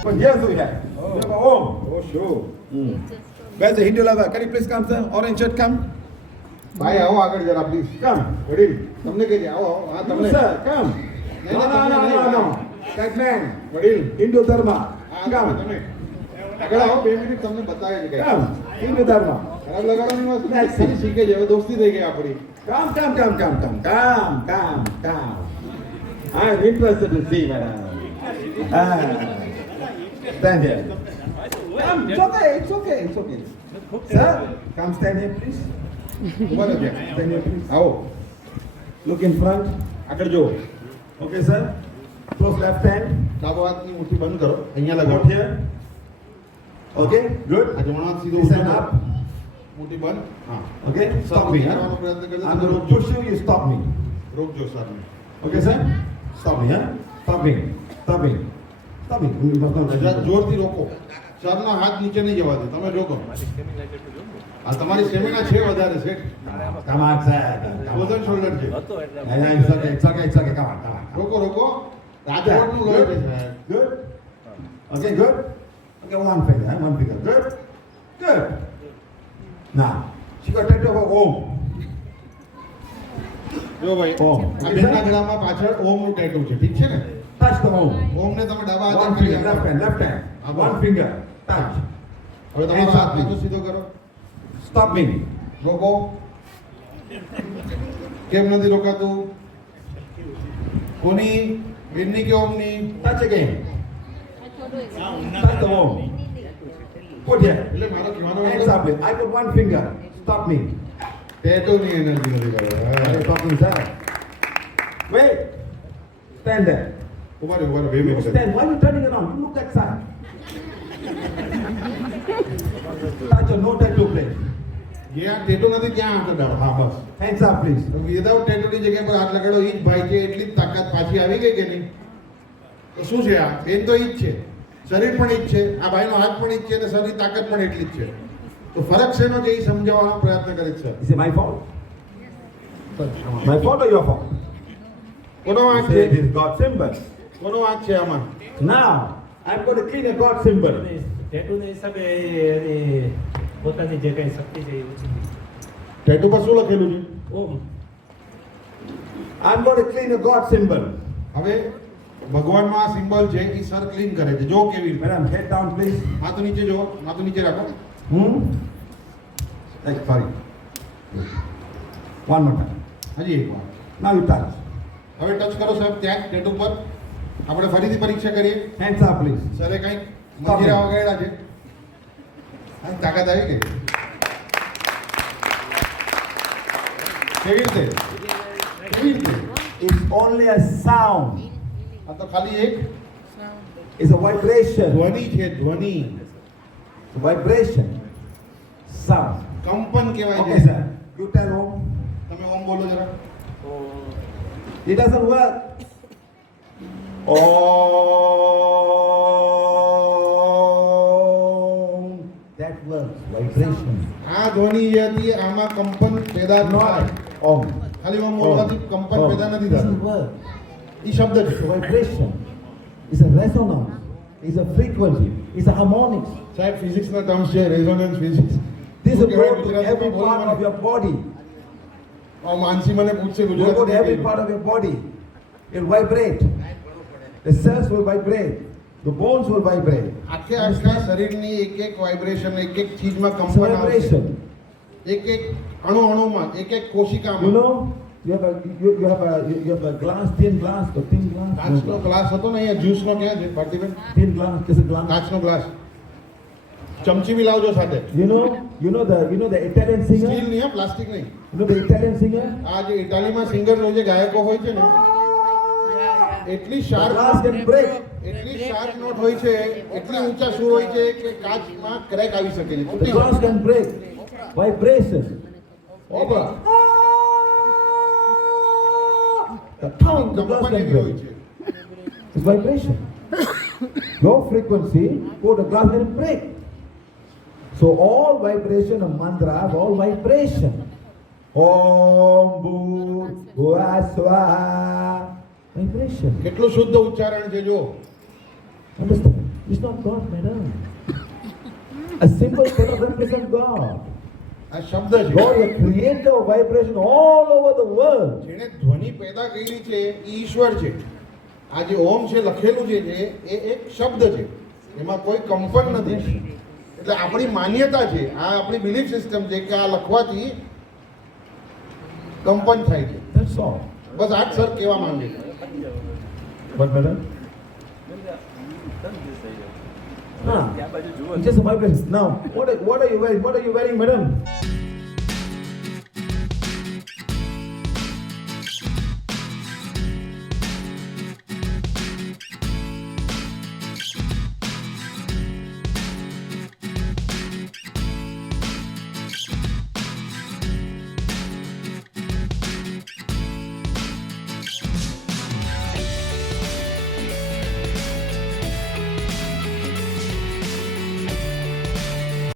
But here's we have. Om. Oh, sure. Where's the Hindu lover? Can you please come, sir? Orange shirt, come. ભાઈ આવો આગળ જરા please Come. વડીલ તમને કહી દે આવો હા Come, તમને sir. Come. નહીં, No, no, તમને no, નહીં. no, no. That man. વડીલ Hindu Dharma. હા Come. તમે આગળ આવો 2 મિનિટ તમને બતાવે છે કઈ Come. Hindu Dharma. ખરાબ લગાડવાની વસ્તુ નહીં ખાલી શીખે છે હવે દોસ્તી થઈ ગઈ આપણી Come, come, come, come, come. Come, come, come. I'm interested to see, madam. Ah. Stand here. Come. It's okay, it's okay, it's okay. Sir, come stand here, please. ઉભા રહો ત્યાં. Stand here, please. આવો Look in front. આગળ જુઓ Okay, sir. Close left hand. ડાબો હાથની મુઠ્ઠી બંધ કરો અહીંયા Put લગાવો here. Okay, good. આ જમણો હાથ સીધો This ઊંચો hand કરો. up. મુઠ્ઠી બંધ હા Okay, stop me. Huh? કરવાનો પ્રયત્ન કરજો I'm going to push you, you stop me. રોકજો sir Okay, sir? Stop me, huh? Stop me. Stop me. Stop me. You must not- જરા જોરથી રોકો સરનો હાથ નીચે નહીં જવા દે તમે રોકો આ તમારી સ્ટેમિના છે વધારે છે Come on, sir. Come on. વજન શોલ્ડર છે Yeah, yeah, it's okay, it's okay, it's okay. Come on, come on. રોકો રોકો રાજકોટનું લોહી છે સાહેબ Good? Okay, good? Okay, one finger, huh? One finger. Good? Good. Now, she got tattoo of Om. જો ભાઈ ઓમ. આ બેનના ગળામાં પાછળ ઓમનું ટેટુ છે ઠીક છે ને Touch the Om. ઓમને તમે ડાબા One હાથે finger, કરી left hand, left hand. One finger. Touch. હવે તમારો હાથ પાછો સીધો કરો Stop me. રોકો કેમ નથી રોકાતું કોની બેનની કે ઓમની Touch again. Touch the Om. Put here. એટલે મારો કહેવાનો Hands up, please. I put one finger. Stop me. ટેટુની એનર્જી નથી What are you કરે talking, sir? Wait. Stand there. ઉભા રહો 2 You minute stand. Why are you turning around? You look that side. Touch your no tattoo place. જ્યાં ટેટુ નથી ત્યાં હાથ લગાડો હા બસ Hands up, please. વિધાઉટ ટેટુની જગ્યા પર હાથ લગાડો ઈ જ ભાઈ છે એટલી જ તાકાત પાછી આવી ગઈ કે નહીં તો શું છે આ બેન તો ઈ જ છે શરીર પણ ઈ જ છે આ ભાઈનો હાથ પણ ઈ જ છે અને શરીરની તાકાત પણ એટલી જ છે તો ફરક શેનો છે એ સમજાવવાનો પ્રયત્ન કરે છે Is it my fault? My fault or your fault? કોનો વાંક Say છે it is God's symbol. કોનો વાંક છે આમાં Now, I'm going to clean a God symbol. ટેટુના હિસાબે એની પોતાની જે કઈ શક્તિ છે એ ઓછી ટેટુ પર શું લખેલું છે ઓમ I'm going to clean a God symbol. હવે ભગવાનનો આ સિમ્બોલ છે એ સર ક્લીન કરે છે જો કેવી રીતે Madam, head down, please. માથું નીચે જો માથું નીચે રાખો Hey, sorry. One more time. હજી એક વાર Now you touch. હવે ટચ કરો સાહેબ ત્યાં ટેટુ પર આપણે ફરીથી પરીક્ષા કરીએ Hands up, please. સરે કંઈક મંદિરા વગાડ્યા છે આ તાકાત આવી ગઈ કેવી રીતે કેવી રીતે It's only a sound. આ તો ખાલી એક It's a vibration. ધ્વનિ છે ધ્વનિ It's a vibration. Sound. કંપન કહેવાય Okay, છે sir. You tell Om. તમે ઓમ બોલો જરા It doesn't work. Om. That works. Vibration. આ ધ્વનિ જે હતી આમાં કંપન પેદા થાય Not Om. ખાલી ઓમ બોલવાથી કંપન Om. પેદા નથી Doesn't થતું work. એ શબ્દ It's છે a vibration. It's a resonance. It's a frequency. It's a harmonics. સાહેબ ફિઝિક્સના ટર્મ્સ છે રેઝોનન્સ ફિઝિક્સ This શું will કહેવાય go to ગુજરાતીમાં every બોલો part મને. of your body. માનસી મને પૂછશે It will go to Gujarati every part of your body. It will vibrate. The cells will vibrate. The bones will vibrate. આખે આખા શરીરની એક એક વાઇબ્રેશન એક એક ચીજમાં It's a કંપન આવશે vibration. એક એક અણુ અણુમાં એક એક You કોશિકામાં know, you have a glass, thin glass, the thin glass. કાચનો ગ્લાસ હતો ને અહીંયા જ્યુસનો ક્યાં છે પાર્ટીબેન Thin glass, just a glass. કાચનો ગ્લાસ ચમચી બી લાવજો સાથે You know the Italian singer. Steel નહીં પ્લાસ્ટિક નહીં You know the Italian singer. આ જે ઇટાલીમાં સિંગર હોય છે ગાયકો હોય છે ને એટલી The sharp glass can break. એટલી શાર્પ નોટ હોય છે એટલી ઊંચા સુર હોય છે કે કાચમાં ક્રેક આવી શકે છે The તૂટી glass શકે can break. Vibration. Over. The tongue, the glass કંપન can એવી હોય break. છે It's vibration. Your frequency, go the glass can break. So all vibration of mantras, all vibration. Om Bhur Bhuvasvaha. Vibration. કેટલું શુદ્ધ ઉચ્ચારણ છે જો Understand? It's not God, madam. A symbol cannot represent God. આ શબ્દ છે God is a creator of vibration all over the world. જેણે ધ્વનિ પેદા કરી છે એ ઈશ્વર છે. આ જે ઓમ છે લખેલું છે એ એક શબ્દ છે, એમાં કોઈ કંપન નથી. એટલે આપણી માન્યતા છે, આ આપણી બિલીફ સિસ્ટમ છે કે આ લખવાથી કંપન થાય છે. That's all. બસ આ જ સર કહેવા માંગે છે. But madam? It's just a vibration. Now, what are you wearing? What are you wearing, madam?